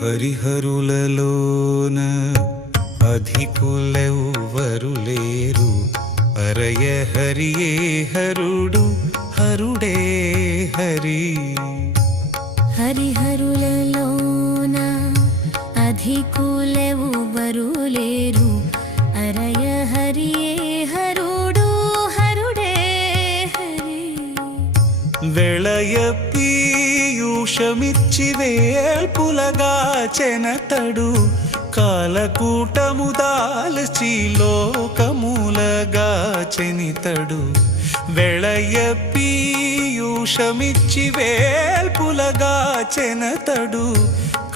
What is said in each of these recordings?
హరిహరులలోన అధికులెవ్వరు లేరు. అరయ హరియే హరుడు హరుడే హరి. హరిహరులలోన అధికులెవ్వరు లేరు. అరయ హరియే హరుడు హరుడే హరి. వెళయ పీయూషమిచ్చి వేల్పులగా చెనతడు కాలకూటము దాల్చి లోకమూలగా చెనితడు. వెళయ పీయూషమిచ్చి వేల్పులగా చెనతడు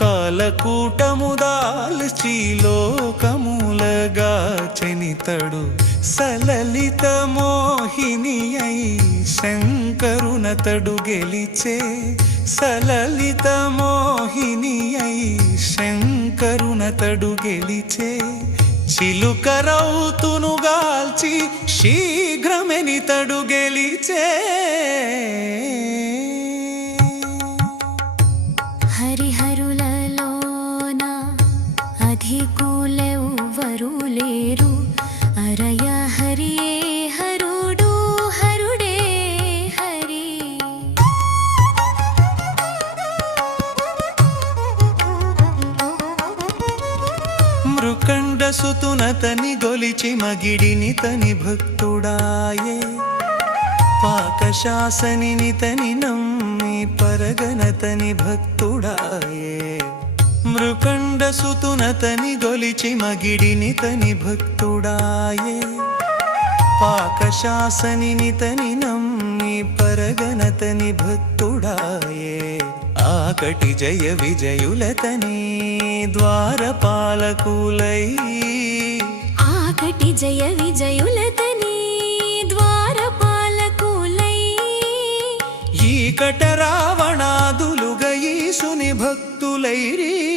కాలకూటము దాల్చి లోకమూలగా చెనితడు. సలలిత మోహిని అయి శంకరునతడు గెలిచే సలలిత మోహిని అయి శంకరునతడు గెలిచే చిలుకరౌతును గాల్చి శీఘ్రమెనితడు గెలిచే. హరిహరులలోన అధికులెవ్వరు లేరు. అరయ సుతునతని గొలిచి మగిడిని తని భక్తుడాయే. పాకశాసనిని తని నమ్మి పరగనతని భక్తుడాయే. మృకండ సుతునతని గొలిచి మగిడిని తని భక్తుడాయే. పాకశాసనిని తని నమ్మి పరగనతని భక్తుడాయే. ఆకటి జయ విజయులతని ద్వారపాలకులై. ఆకటి జయ విజయులతని ద్వారపాలకులై. ఈకట రావణాదులుగ ఈసుని భక్తులైరీ.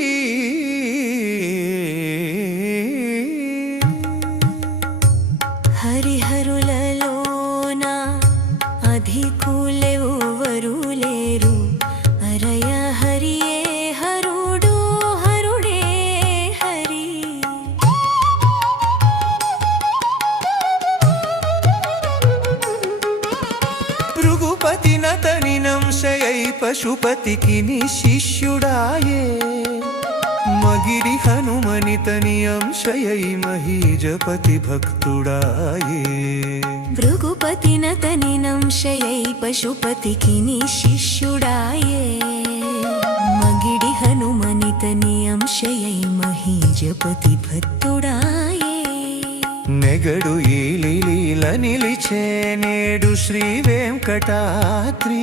పశుపతికి ని శిష్యుడాయే మగిరి హనుమని తని అంశయై మహీజపతి భక్తుడాయే భృగుపతి నతని నంశయై పశుపతికి నీ శిష్యుడాయే మగిడి హనుమనితని అంశయై మహీజపతి భక్తుడాయే నెగడు ఈ లీల నిలిచే నేడు శ్రీ వెంకటాద్రి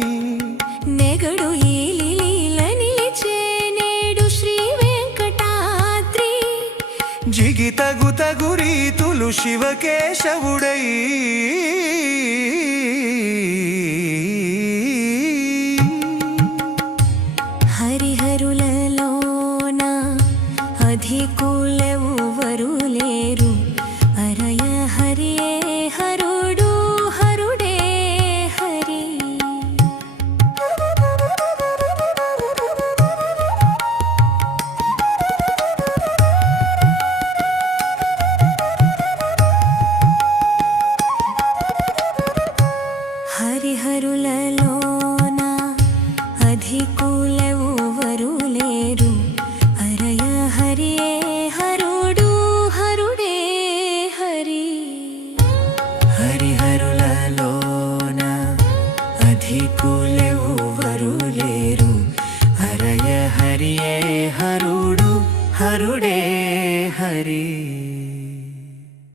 నెగడు ఈ లీల నిలిచే నేడు శ్రీ వెంకటాద్రి. జిగితగు తగు రీతులు శివకేశవుడై. హరిహరులలోన అధికులెవ్వరు హరయ